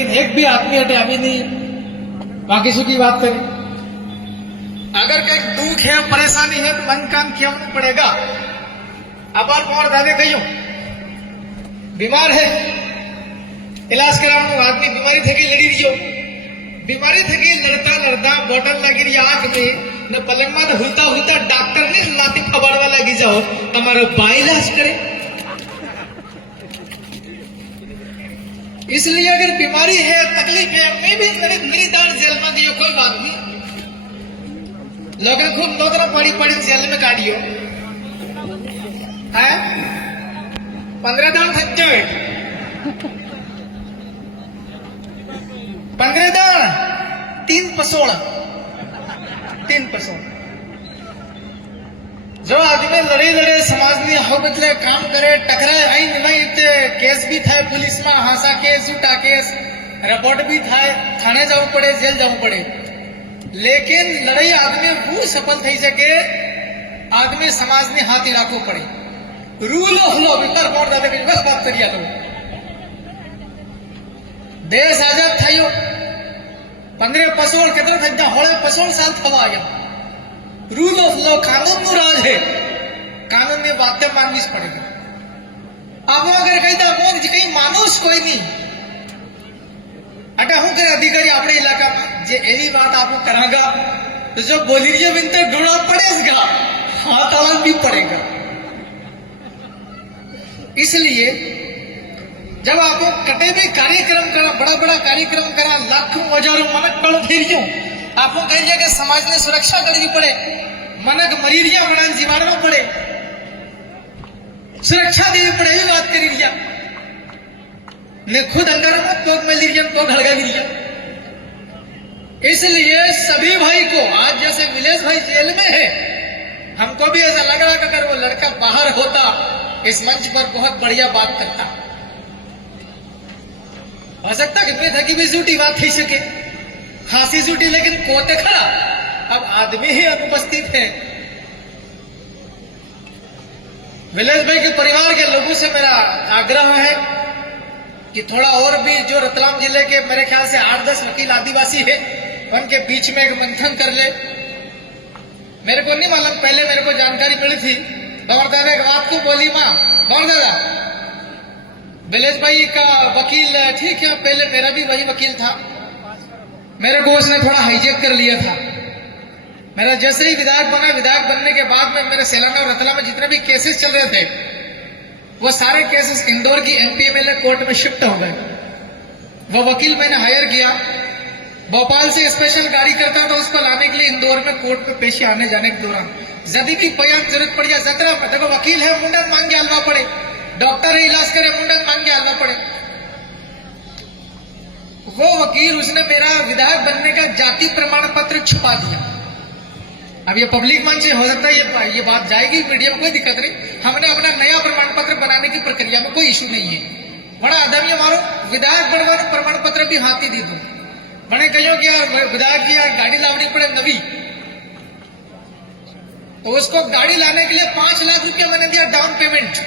लेकिन एक भी आदमी हटे अभी नहीं बाकी की बात करें। अगर कहीं दुख है परेशानी है तो मन काम किया पड़ेगा। अपार पौर दादे कहियो बीमार है इलाज कराने आदमी बीमारी थे लड़ी रही बीमारी थे लड़ता लड़ता बोतल लगी रही आंख में न पलंग में हुलता हुलता डॉक्टर ने लाती खबरवा लगी जाओ तुम्हारा बा इलाज करे। इसलिए अगर बीमारी है तकलीफ है मैं भी मेरी दांत जेल में दियो कोई बात नहीं। लोग खूब नौकरा पड़ी पड़ी जेल में काटियो है 15 दांत थक जाए 15 दांत 3 पसोड़ जो आदमी लड़े लड़े समाज में हो बदले काम करे टकराए आई निभाई केस भी था पुलिस में हासा केस उठा केस रिपोर्ट भी था थाने जाऊ पड़े जेल जाऊ पड़े। लेकिन लड़ाई आदमी वो सफल थी सके आदमी समाज ने हाथी राखो पड़े रूल ऑफ लॉ भीतर बोर्ड दादे बस बात करिए लो देश आजाद थायो 15 पसोड़ कितना थकता होड़े पसोड़ साल थवा गया। रूल ऑफ लॉ कानून नु राज है कानून ने बातें माननी पड़ेगी। अब अगर कहता कौन कहीं मानुष कोई नहीं अटा हूं करे अधिकारी अपने इलाका में जे एवी बात आपको करागा तो जो बोली रही विंतर ढूंढना पड़ेगा हाथ आवाज भी पड़ेगा। इसलिए जब आपको कटे भी कार्यक्रम करा बड़ा बड़ा कार्यक्रम करा लाखों हजारों मनक कड़ो फिरियो आपको कहिए कि समाज ने सुरक्षा करनी पड़े मनक मरीरिया बना जीवाणु पड़े सुरक्षा देनी पड़े ये बात करी लिया ने खुद अंदर मत तो में लीजिए तो घड़गा गिरिया। इसलिए सभी भाई को आज जैसे विलेश भाई जेल में है हमको भी ऐसा लग रहा कि अगर वो लड़का बाहर होता इस मंच पर बहुत बढ़िया बात करता हो सकता कि मैं थकी भी झूठी बात थी सके खांसी झूठी लेकिन कोते खड़ा अब आदमी ही अनुपस्थित है। विलेश भाई के परिवार के लोगों से मेरा आग्रह है कि थोड़ा और भी जो रतलाम जिले के मेरे ख्याल से 8-10 वकील आदिवासी है उनके बीच में एक मंथन कर ले। मेरे को नहीं मालूम पहले मेरे को जानकारी मिली थी और दादा एक बात को बोली माँ और दादा विलेश भाई का वकील ठीक है पहले मेरा भी वही वकील था मेरे को उसने थोड़ा हाईजेक कर लिया था। मेरा जैसे ही विधायक बना विधायक बनने के बाद में मेरे सेलाना और रतला में जितने भी केसेस चल रहे थे वो सारे केसेस इंदौर की एमपीएमएलए कोर्ट में शिफ्ट हो गए। वो वकील मैंने हायर किया भोपाल से स्पेशल गाड़ी करता था उसको लाने के लिए इंदौर में कोर्ट में पेशी आने जाने के दौरान यदि भी पयान जरूरत पड़ जाए जतरा देखो वकील है मुंडन मांग के हलवा पड़े डॉक्टर है इलाज करे मुंडन मांग के हलवा पड़े। वो वकील उसने मेरा विधायक बनने का जाति प्रमाण पत्र छुपा दिया। अब ये पब्लिक मंच हो सकता है ये बात जाएगी मीडिया में कोई दिक्कत नहीं। हमने अपना नया प्रमाण पत्र बनाने की प्रक्रिया में कोई इशू नहीं है। बड़ा आदमी हमारो विधायक बनवाने प्रमाण पत्र भी हाथी दी दो मैंने कहो कि यार विधायक की यार गाड़ी लानी पड़े नवी तो उसको गाड़ी लाने के लिए 5 लाख रुपया मैंने दिया डाउन पेमेंट।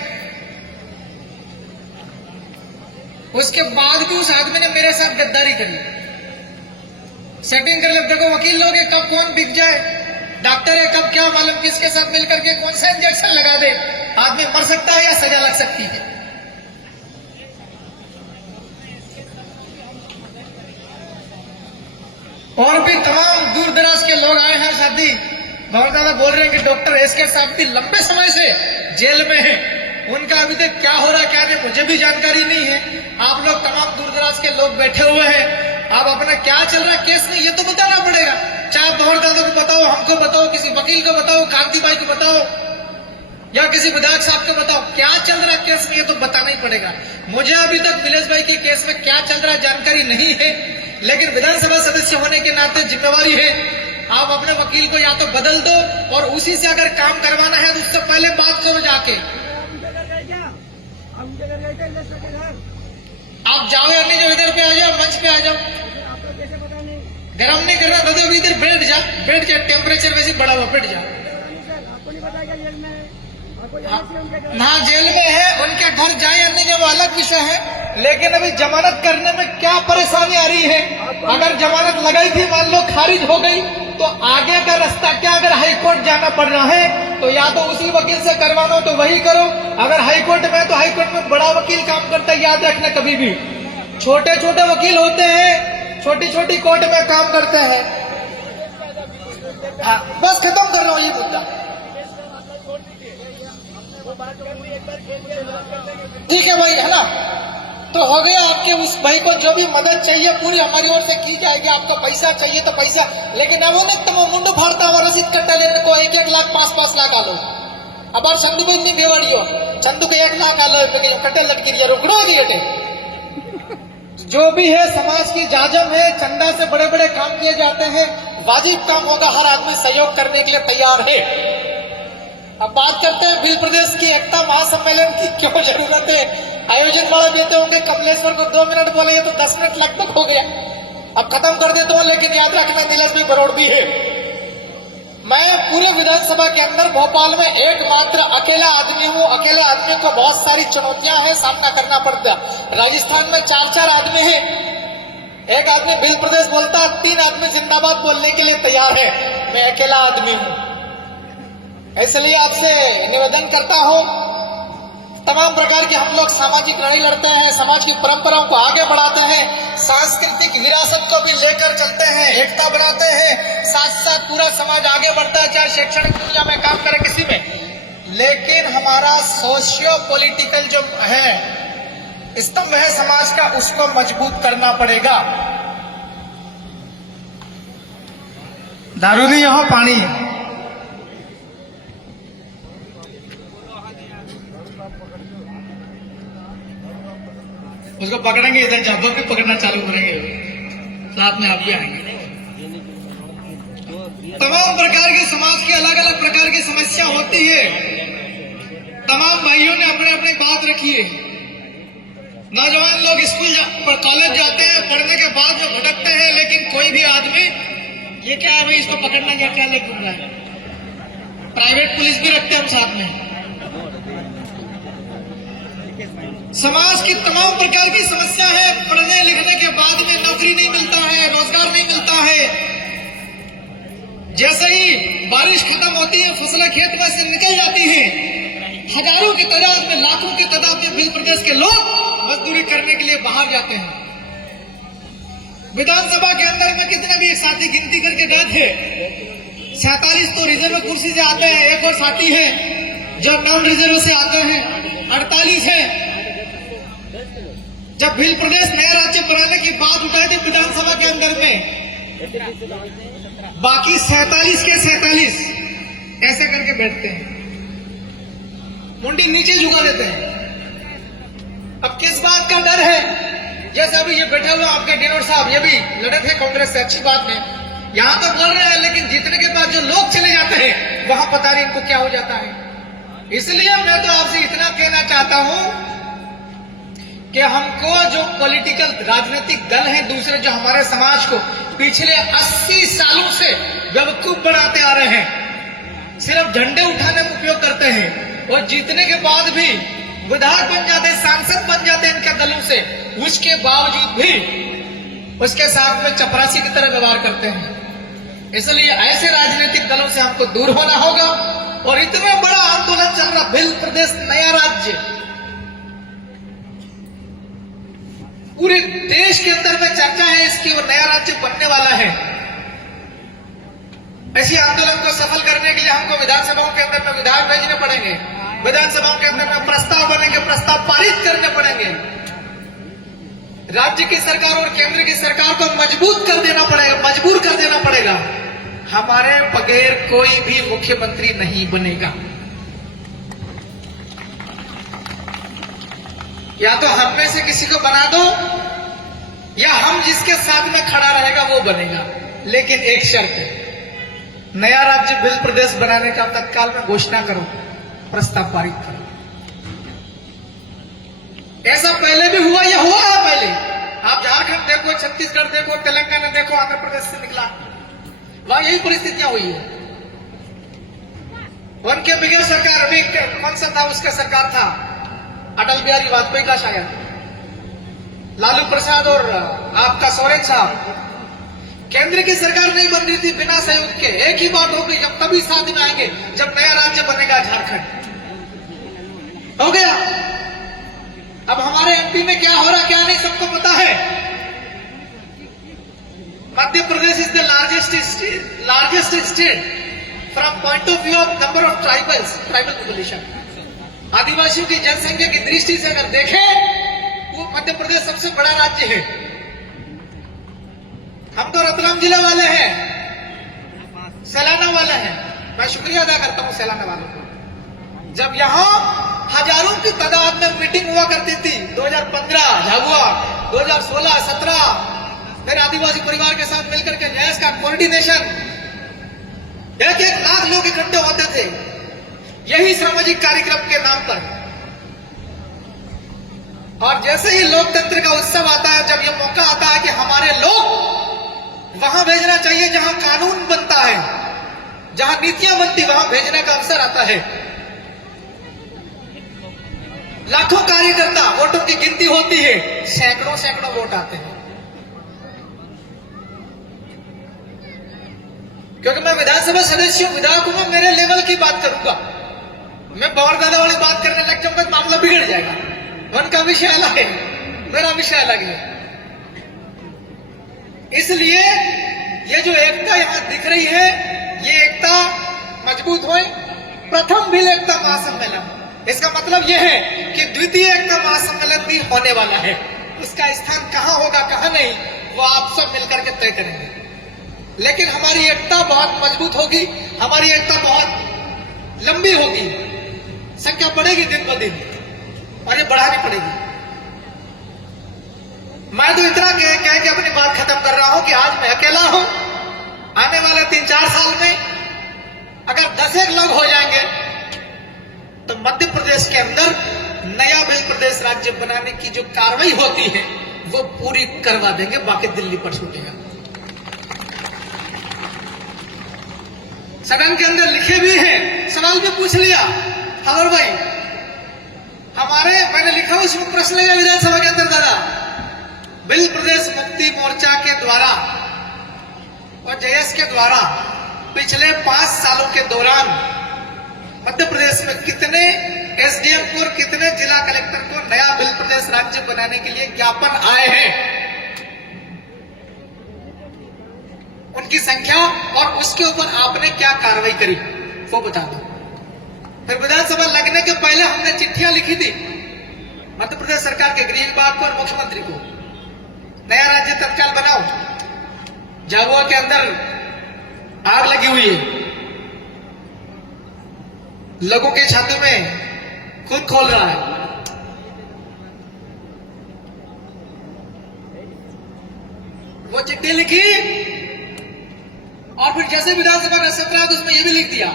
उसके बाद भी उस आदमी ने मेरे साथ गद्दारी करी सेटिंग कर ले देखो वकील लोग है कब कौन बिक जाए डॉक्टर है कब क्या मालूम किसके साथ मिलकर के कौन सा इंजेक्शन लगा दे आदमी मर सकता है या सजा लग सकती है। और भी तमाम दूर दराज के लोग आए हैं शादी बहुत ज्यादा बोल रहे हैं कि डॉक्टर एसके साहब भी लंबे समय से जेल में है उनका अभी तक क्या हो रहा है क्या नहीं मुझे भी जानकारी नहीं है। आप लोग तमाम दूर दराज के लोग बैठे हुए हैं आप अपना क्या चल रहा है केस में ये तो बताना पड़ेगा चाहे भंवर दादा को बताओ हमको बताओ किसी वकील को बताओ कांति भाई को बताओ या किसी विधायक साहब को बताओ क्या चल रहा है केस में ये तो बताना ही पड़ेगा। मुझे अभी तक विलेश भाई के केस में क्या चल रहा है जानकारी नहीं है लेकिन विधानसभा सदस्य होने के नाते जिम्मेवारी है आप अपने वकील को या तो बदल दो और उसी से अगर काम करवाना है तो उससे पहले बात करो जाके आप जाओ या नहीं जाओ इधर पे आ जाओ मंच पे आ जाओ गरम नहीं कर रहा दादा अभी इधर बैठ जा टेम्परेचर वैसे बढ़ा हुआ बैठ जा ना जेल में है, उनके घर जाए या नहीं वो अलग विषय है, लेकिन अभी जमानत करने में क्या परेशानी आ रही है। अगर जमानत लगाई थी, मान लो खारिज हो गई, तो आगे का रास्ता क्या? अगर हाईकोर्ट जाना पड़ रहा है तो या तो उसी वकील से करवाना तो वही करो। अगर हाईकोर्ट में, तो हाईकोर्ट में बड़ा वकील काम करता है, याद रखना कभी भी। छोटे छोटे वकील होते हैं, छोटी छोटी कोर्ट में काम करते हैं। हाँ, बस खत्म कर रहा हूँ ये मुद्दा। ठीक है भाई, है ना? तो हो गया। आपके उस भाई को जो भी मदद चाहिए पूरी हमारी ओर से की जाएगी। आपको पैसा चाहिए तो पैसा, लेकिन अब वो तुम मुंडू फाड़ता हुआ रसीद कट्टा लेने को 1-1 लाख 5-5 लाख आलो। अब चंदू को नहीं बेवड़ियो, चंदू के 1 लाख आलो कट्टे लटकी रही रुकड़ो दिए। जो भी है समाज की जाजम है, चंदा से बड़े बड़े काम किए जाते हैं, वाजिब काम होगा, हर आदमी सहयोग करने के लिए तैयार है। अब बात करते हैं भील प्रदेश की एकता महासम्मेलन की क्यों जरूरत है। आयोजन वाले देते होंगे कमलेश्वर को 2 मिनट बोले, तो 10 मिनट लगभग हो गया। अब खत्म कर देता हूं, लेकिन याद रखना नीलेश भाई बरोड़ भी है। मैं पूरे विधानसभा के अंदर भोपाल में एकमात्र अकेला आदमी हूं। अकेले आदमी को बहुत सारी चुनौतियां हैं, सामना करना पड़ता। राजस्थान में 4-4 आदमी है, एक आदमी भील प्रदेश बोलता, 3 आदमी जिंदाबाद बोलने के लिए तैयार है। मैं अकेला आदमी हूं। इसलिए आपसे निवेदन करता हूं, तमाम प्रकार के हम लोग सामाजिक लड़ाई लड़ते हैं, समाज की परंपराओं को आगे बढ़ाते हैं, सांस्कृतिक विरासत को भी लेकर चलते हैं, एकता बनाते हैं, साथ साथ पूरा समाज आगे बढ़ता है, चाहे शैक्षणिक दुनिया में काम करे किसी में। लेकिन हमारा सोशियो पॉलिटिकल जो है स्तंभ है समाज का, उसको मजबूत करना पड़ेगा। दारू नहीं हो, पानी है। उसको पकड़ेंगे, इधर जब भी पकड़ना चालू करेंगे, साथ में आप भी आएंगे। तमाम प्रकार की समाज की अलग अलग प्रकार की समस्या होती है। तमाम भाइयों ने अपने अपने बात रखी है। नौजवान लोग स्कूल कॉलेज जाते हैं, पढ़ने के बाद जो भटकते हैं, लेकिन कोई भी आदमी ये क्या है भाई, इसको पकड़ना क्या लेकर घूम रहा है। प्राइवेट पुलिस भी रखते हैं हम साथ में। समाज की तमाम प्रकार की समस्या है। पढ़ने लिखने के बाद में नौकरी नहीं मिलता है, रोजगार नहीं मिलता है। जैसे ही बारिश खत्म होती है, फसलें खेत में से निकल जाती हैं, हजारों की तादाद में, लाखों की तादाद में भील प्रदेश के लोग मजदूरी करने के लिए बाहर जाते हैं। विधानसभा के अंदर में कितने भी एक साथी गिनती करके गए थे, 47 तो रिजर्व कुर्सी से आते हैं, एक और साथी है जो नॉन रिजर्व से आते हैं, 48 है। जब भील प्रदेश नया राज्य बनाने की बात उठाई थी विधानसभा के अंदर में, बाकी 47 के 47 ऐसे करके बैठते हैं, मुंडी नीचे झुका देते हैं। अब किस बात का डर है? जैसे अभी ये बैठे हुए आपके डिनोर साहब, ये भी लड़े थे कांग्रेस से, अच्छी बात है, यहां तो बोल रहे हैं, लेकिन जीतने के बाद जो लोग चले जाते हैं वहां पता नहीं इनको क्या हो जाता है। इसलिए मैं तो आपसे इतना कहना चाहता हूं कि हमको जो पॉलिटिकल राजनीतिक दल हैं दूसरे, जो हमारे समाज को पिछले 80 सालों से बेवकूफ बनाते आ रहे हैं, सिर्फ झंडे उठाने में उपयोग करते हैं और जीतने के बाद भी विधायक बन जाते हैं, सांसद बन जाते हैं इनके दलों से, उसके बावजूद भी उसके साथ में चपरासी की तरह व्यवहार करते हैं। इसलिए ऐसे राजनीतिक दलों से हमको दूर होना होगा। और इतना बड़ा आंदोलन चल रहा, भील प्रदेश नया राज्य, पूरे देश के अंदर में चर्चा है इसकी, और नया राज्य बनने वाला है। ऐसी आंदोलन को सफल करने के लिए हमको विधानसभाओं के अंदर में विधायक भेजने पड़ेंगे, विधानसभाओं के अंदर में प्रस्ताव बनेंगे, प्रस्ताव पारित करने पड़ेंगे। राज्य की सरकार और केंद्र की सरकार को मजबूत कर देना पड़ेगा, मजबूर कर देना पड़ेगा। हमारे बगैर कोई भी मुख्यमंत्री नहीं बनेगा। या तो हम में से किसी को बना दो, या हम जिसके साथ में खड़ा रहेगा वो बनेगा। लेकिन एक शर्त है, नया राज्य भील प्रदेश बनाने का तत्काल में घोषणा करो, प्रस्ताव पारित करो। ऐसा पहले भी हुआ, या हुआ है पहले। आप झारखंड देखो, छत्तीसगढ़ देखो, तेलंगाना देखो, आंध्र प्रदेश से निकला, वहां यही परिस्थितियां हुई है। उनके बिगड़ सरकार अभी कौन सा था, उसका सरकार था अटल बिहारी वाजपेयी का शायद, लालू प्रसाद और आपका सोरेन साहब। केंद्र की सरकार नहीं बन रही थी बिना सहयोग के। एक ही बात होगी, जब तभी साथ में आएंगे जब नया राज्य बनेगा झारखंड। हो गया। अब हमारे एमपी में क्या हो रहा क्या नहीं सबको पता है। Madhya Pradesh is the largest state from point of view of number of tribal population. आदिवासियों की जनसंख्या की दृष्टि से अगर देखें वो मध्य प्रदेश सबसे बड़ा राज्य है। हम तो रतलाम जिला वाले हैं, सैलाना वाले हैं। मैं शुक्रिया अदा करता हूं सैलाना वालों को। जब यहां हजारों की तादाद में मीटिंग हुआ करती थी 2015 झाबुआ, 2016, 17 फिर आदिवासी परिवार के साथ मिलकर के न्यास का कोऑर्डिनेशन, 1-1 लाख लोग इकट्ठे होते थे यही सामाजिक कार्यक्रम के नाम पर। और जैसे ही लोकतंत्र का उत्सव आता है, जब यह मौका आता है कि हमारे लोग वहां भेजना चाहिए जहां कानून बनता है, जहां नीतियां बनती, वहां भेजने का अवसर आता है। लाखों कार्यकर्ता, वोटों की गिनती होती है, सैकड़ों वोट आते हैं। क्योंकि मैं विधानसभा सदस्य हूं, विधायकों में मेरे लेवल की बात करूंगा। मैं बावर दादा वाली बात करने लग जाऊंगा तो मामला बिगड़ जाएगा। उनका विषय अलग है, मेरा विषय अलग है। इसलिए ये जो एकता यहां दिख रही है, ये एकता मजबूत हो। प्रथम भी एकता महासम्मेलन, इसका मतलब यह है कि द्वितीय एकता महासम्मेलन भी होने वाला है। उसका स्थान कहां होगा कहां नहीं, वो आप सब मिलकर के तय करेंगे। लेकिन हमारी एकता बहुत मजबूत होगी, हमारी एकता बहुत लंबी होगी। संख्या बढ़ेगी दिन ब दिन और ये बढ़ानी पड़ेगी। मैं तो इतना कह के अपनी बात खत्म कर रहा हूं कि आज मैं अकेला हूं। आने वाले 3-4 साल में अगर 10 लोग हो जाएंगे तो मध्य प्रदेश के अंदर नया मध्य प्रदेश राज्य बनाने की जो कार्रवाई होती है वो पूरी करवा देंगे। बाकी दिल्ली पर छूटेगा। सदन के अंदर लिखे भी हैं, सवाल भी पूछ लिया हवर भाई हमारे, मैंने लिखा उसमें प्रश्न लगा विधानसभा के अंदर दादा, बिल प्रदेश मुक्ति मोर्चा के द्वारा और जेएस के द्वारा पिछले 5 सालों के दौरान मध्य प्रदेश में कितने एसडीएम को और कितने जिला कलेक्टर को नया बिल प्रदेश राज्य बनाने के लिए ज्ञापन आए हैं, उनकी संख्या और उसके ऊपर आपने क्या कार्रवाई करी वो बता दो। फिर विधानसभा लगने के पहले हमने चिट्ठियां लिखी थी मध्य प्रदेश सरकार के गृह विभाग को और मुख्यमंत्री को, नया राज्य तत्काल बनाओ। झाबुआ के अंदर आग लगी हुई है, लोगों के छातों में खून खोल रहा है। वो चिट्ठी लिखी और फिर जैसे विधानसभा का सत्र है तो उसमें यह भी लिख दिया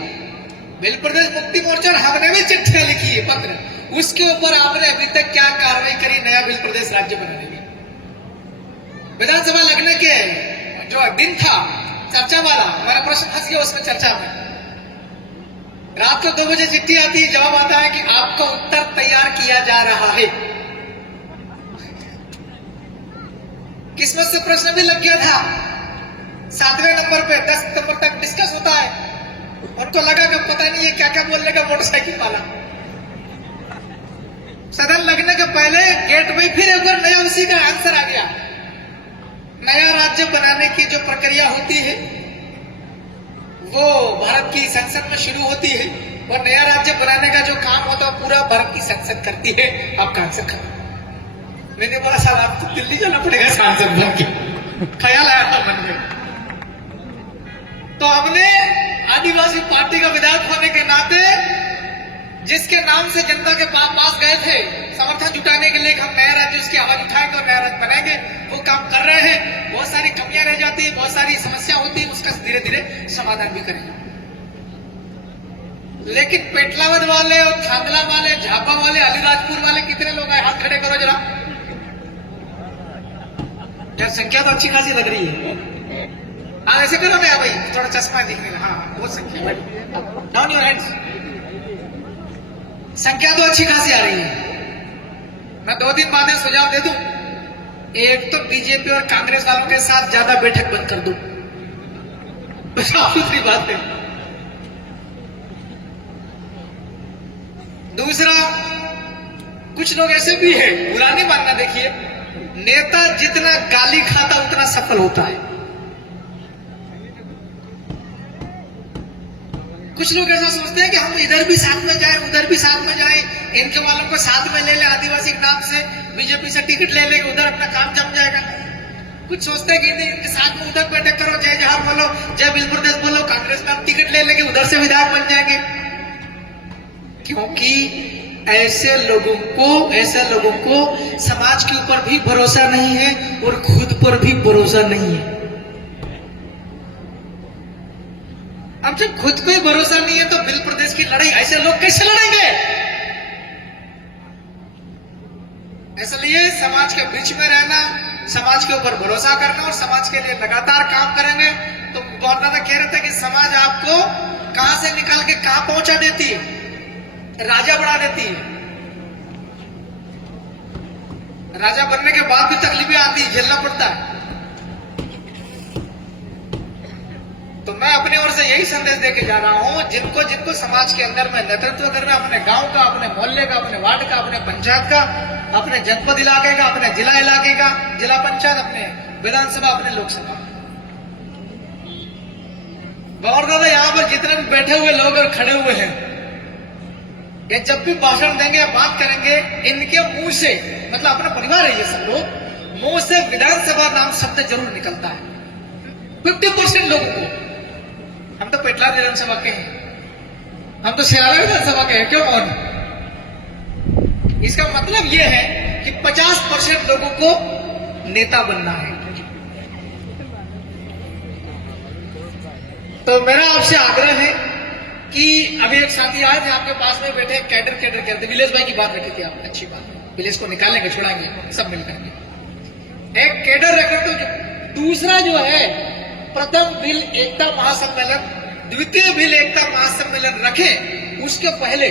बिल प्रदेश मुक्ति मोर्चा, हमने भी चिट्ठियां लिखी है पत्र, उसके ऊपर आपने अभी तक क्या कार्रवाई करी नया बिल प्रदेश राज्य बनाने की। विधानसभा लगने के जो दिन था चर्चा वाला, मेरा प्रश्न फंस गया उसमें चर्चा में। रात को 2 बजे चिट्ठी आती है, जवाब आता है कि आपका उत्तर तैयार किया जा रहा है। किस्मत से प्रश्न भी लग गया था। 7वें नंबर पे 10 नंबर तक डिस्कस होता है। उनको लगा कि पता नहीं ये क्या क्या बोलने का मोटरसाइकिल वाला। सदन लगने के पहले गेट में फिर एक बार नया उसी का आंसर आ गया। नया राज्य बनाने की जो प्रक्रिया होती है वो भारत की संसद में शुरू होती है और नया राज्य बनाने का जो काम होता है पूरा भारत की संसद करती है। आपका आंसर खत्म। मैंने बोला साहब आपको दिल्ली जाना पड़ेगा सांसद बन के, ख्याल आया था मन में। तो हमने आदिवासी पार्टी का विधायक होने के नाते जिसके नाम से जनता के पास गए थे समर्थन जुटाने के लिए हम नया राज्य उसकी आवाज उठाएंगे और नया राज्य बनाएंगे, वो काम कर रहे हैं। बहुत सारी कमियां रह जाती है, बहुत सारी समस्या होती है, उसका धीरे धीरे समाधान भी करेंगे। लेकिन पेटलावद वाले और थांदला वाले, झापा वाले, अलीराजपुर वाले कितने लोग आए? हाथ खड़े करो जरा। यार संख्या तो अच्छी खासी लग रही है। हाँ ऐसे करो ना भाई, थोड़ा चश्मा दिखने लगा। हाँ बहुत संख्या। Down your hands. संख्या तो अच्छी खासी आ रही है। मैं 2-3 बातें सुझाव दे दूं। एक तो बीजेपी और कांग्रेस वालों के साथ ज्यादा बैठक बंद कर दूं। दूसरी बात है, दूसरा, कुछ लोग ऐसे भी हैं, बुरा नहीं मानना, देखिए, नेता जितना गाली खाता उतना सफल होता है। कुछ लोग ऐसा सोचते हैं कि हम इधर भी साथ में जाएं, उधर भी साथ में जाएं, इनके वालों को साथ में ले ले, आदिवासी के नाम से बीजेपी से टिकट ले लेंगे, उधर अपना काम जम जाएगा। कुछ सोचते हैं कि इनके साथ में उधर बैठक करो, जय जहां बोलो, जय बिल प्रदेश बोलो, कांग्रेस में हम टिकट ले लेंगे, उधर से विधायक बन जाएंगे। क्योंकि ऐसे लोगों को समाज के ऊपर भी भरोसा नहीं है और खुद पर भी भरोसा नहीं है। अब जब खुद को ही भरोसा नहीं है तो बिल प्रदेश की लड़ाई ऐसे लोग कैसे लड़ेंगे? इसलिए समाज के बीच में रहना, समाज के ऊपर भरोसा करना और समाज के लिए लगातार काम करेंगे। तो बहुत ज्यादा कह रहे थे कि समाज आपको कहां से निकाल के कहां पहुंचा देती है, राजा बना देती है। राजा बनने के बाद भी तकलीफें आती है, झेलना पड़ता है। तो मैं अपनी ओर से यही संदेश देके जा रहा हूं, जिनको जिनको समाज के अंदर में नेतृत्व करना, अपने गांव का, अपने मोहल्ले का, अपने वार्ड का, अपने पंचायत का, अपने जनपद इलाके का, अपने जिला इलाके का, जिला पंचायत, अपने विधानसभा, अपने लोकसभा, बहुत ज्यादा यहां पर जितने भी बैठे हुए लोग और खड़े हुए हैं, ये जब भी भाषण देंगे, बात करेंगे, इनके मुंह से, मतलब अपना परिवार है ये सब लोग, मुंह से विधानसभा नाम शब्द जरूर निकलता है। 50% लोगों को, हम तो पेटलाद विधानसभा के हैं, हम तो सियारा विधानसभा के हैं, क्यों? और इसका मतलब यह है कि 50% लोगों को नेता बनना है। तो मेरा आपसे आग्रह है कि अभी एक साथी आए थे आपके पास में बैठे, कैडर कहते, विलेज भाई की बात रखी थी आप, अच्छी बात है, विलेज को निकालेंगे, छोड़ाएंगे सब मिलकर के, एक कैडर रखकर। तो दूसरा जो है, प्रथम बिल एकता महासम्मेलन, द्वितीय बिल एकता महासम्मेलन रखे, उसके पहले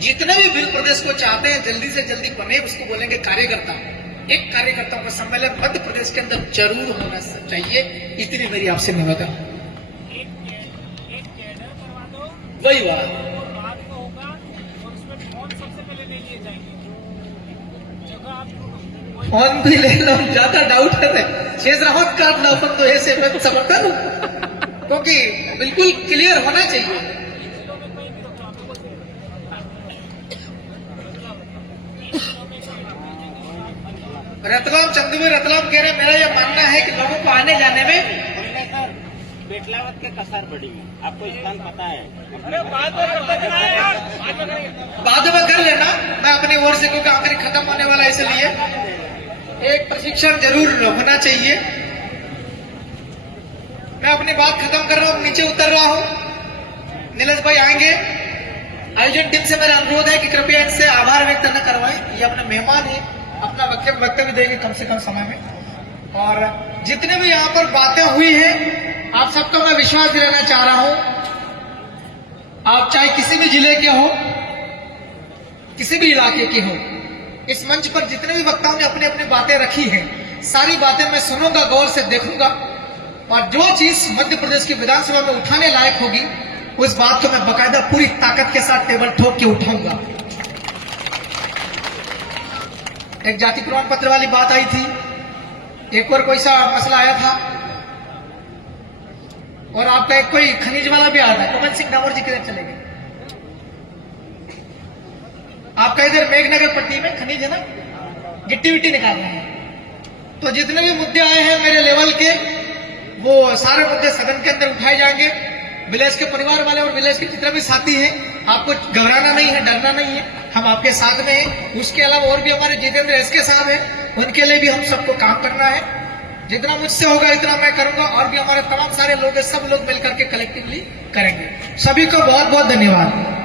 जितने भी बिल प्रदेश को चाहते हैं जल्दी से जल्दी बने, उसको बोलेंगे कार्यकर्ता। एक कार्यकर्ताओं का सम्मेलन मध्य प्रदेश के अंदर जरूर होना चाहिए, इतनी मेरी आपसे निवेदन। वही बात फोन भी ले लो, ज्यादा डाउट है शेष राहत काट लो, अपन तो ऐसे मैं समर्थन हूं, क्योंकि बिल्कुल क्लियर होना चाहिए। रतलाम, चंदू में रतलाम कह रहे, मेरा यह मानना है कि लोगों को आने जाने में बेटलावत के कसार बढ़ेगी, आपको स्थान पता है। बाद में कर लेना, मैं अपनी ओर से, क्योंकि आखिर खत्म होने वाला है, इसलिए एक प्रशिक्षण जरूर होना चाहिए। मैं अपनी बात खत्म कर रहा हूं, नीचे उतर रहा हूं। नीलेश भाई आएंगे, आयोजन टीम से मेरा अनुरोध है कि कृपया इनसे आभार व्यक्त न करवाएं, ये अपने मेहमान है, अपना वक्तव्य देंगे कम से कम समय में। और जितने भी यहाँ पर बातें हुई हैं, आप सबको मैं विश्वास दिलाना चाह रहा हूं, आप चाहे किसी भी जिले के हो, किसी भी इलाके के हो, इस मंच पर जितने भी वक्ताओं ने अपनी अपनी बातें रखी हैं, सारी बातें मैं सुनूंगा, गौर से देखूंगा, और जो चीज मध्य प्रदेश की विधानसभा में उठाने लायक होगी, उस बात को मैं बाकायदा पूरी ताकत के साथ टेबल ठोक के उठाऊंगा। एक जाति प्रमाण पत्र वाली बात आई थी, एक और कोई सा मसला आया था, और आपका एक कोई खनिज वाला भी आया था, कुमन सिंह डामोर जी किधर चले गए? आपका इधर मेघनगर पट्टी में खनिज है ना, गिट्टी विट्टी निकाल रहे हैं। तो जितने भी मुद्दे आए हैं मेरे लेवल के, वो सारे मुद्दे सदन के अंदर उठाए जाएंगे। विलेज के परिवार वाले और विलेज के जितने भी साथी हैं, आपको घबराना नहीं है, डरना नहीं है, हम आपके साथ में हैं। उसके अलावा और भी हमारे जितेंद्र एसके साहब हैं, उनके लिए भी हम सबको काम करना है। जितना मुझसे होगा इतना मैं करूंगा, और भी हमारे तमाम सारे लोग हैं, सब लोग मिलकर के कलेक्टिवली करेंगे। सभी को बहुत बहुत धन्यवाद।